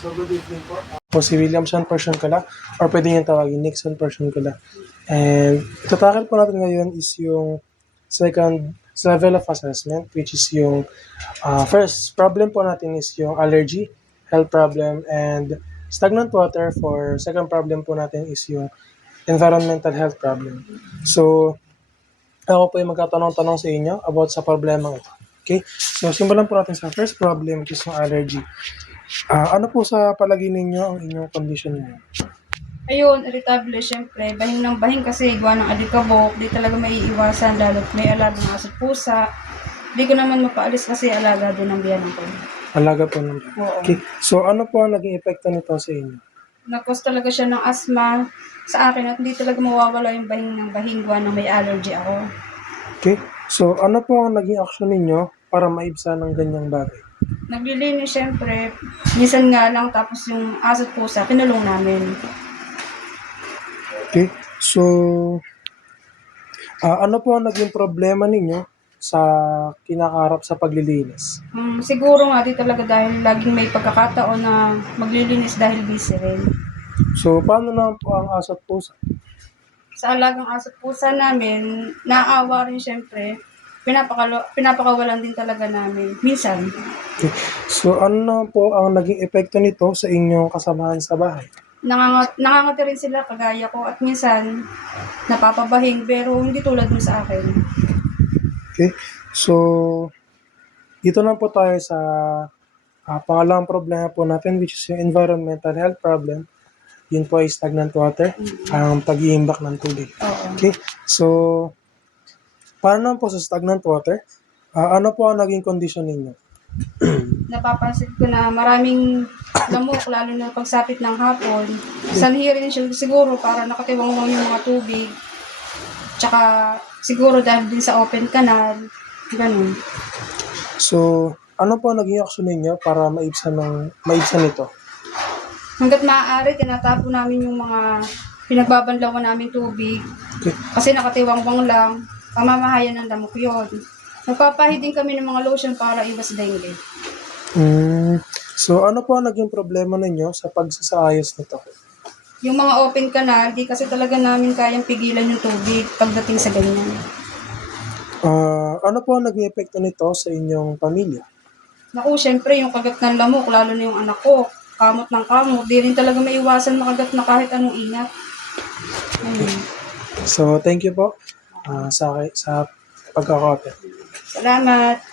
So good evening po. Po si Williamson Person Kala or pwede niyong tawagin Nixon Person Kala. And tatakil po natin ngayon is yung second level of assessment, which is yung first problem po natin is yung allergy, health problem, and stagnant water. For second problem po natin is yung environmental health problem. So ako po yung magtatanong-tanong sa inyo about sa problema ito. Okay? So simulan po natin sa first problem, which is yung allergy. Ano po sa palagay ninyo ang inyong condition ngayon? Ayun, irritable, syempre. Bahing ng bahing kasi gawa ng alikabok. Di talaga maiiwasan, lalo't may alagang aso't pusa. Di ko naman mapaalis kasi alaga din ang biyanan ko. Alaga po naman. Oo. Okay. So ano po ang naging epekto nito sa inyo? Nag-cause talaga siya ng asthma sa akin at hindi talaga mawawala yung bahing ng bahing gawa ng may allergy ako. Okay. So ano po ang naging action ninyo para maibsan ng ganyang bagay? Naglilinis, syempre. Minsan nga lang, tapos yung aso't pusa, kinulong namin. Okay. So ano po ang naging problema ninyo sa kinakaharap sa paglilinis? Siguro nga di talaga dahil laging may pagkakataon na maglilinis dahil busy rin. So paano naman po ang aso at pusa? Sa alagang aso't pusa namin, naaawa rin syempre. Pinapakawalan din talaga namin. Minsan, Okay. So ano naman po ang naging epekto nito sa inyong kasamahan sa bahay? nangangati rin sila kagaya ko at minsan napapabahing pero hindi tulad mo sa akin. Okay. So dito na po tayo sa pangalawang problema po natin, which is yung environmental health problem. Yun po ay stagnant water, ang pag-iimbak ng tubig. Oo. Okay, so paano naman po sa stagnant water? Ano po ang naging condition ninyo? Napapansin ko na maraming lamok lalo na pagsapit ng hapon. Sanhi rin siya siguro para nakatiwangwang yung mga tubig. Tsaka siguro dahil din sa open canal. Ganun. So ano po ang naging action ninyo para maibsan ito? Hanggat maaari, tinatapo namin yung mga pinagbabanlawan namin tubig. Okay. Kasi nakatiwangwang lang, pamamahayan ng lamok yun. Nagpapahi din kami ng mga lotion para iwas dengue. So ano po ang naging problema ninyo sa pagsasaayos nito? Yung mga open canal, di kasi talaga namin kayang pigilan yung tubig pagdating sa ganyan. Ano po ang naging epekto nito sa inyong pamilya? Naku, syempre yung kagat ng lamok, lalo na yung anak ko, kamot ng kamot, di rin talaga maiwasan makagat na kahit anong ingat. Ayun. So thank you po sa pagkakapit. Salamat.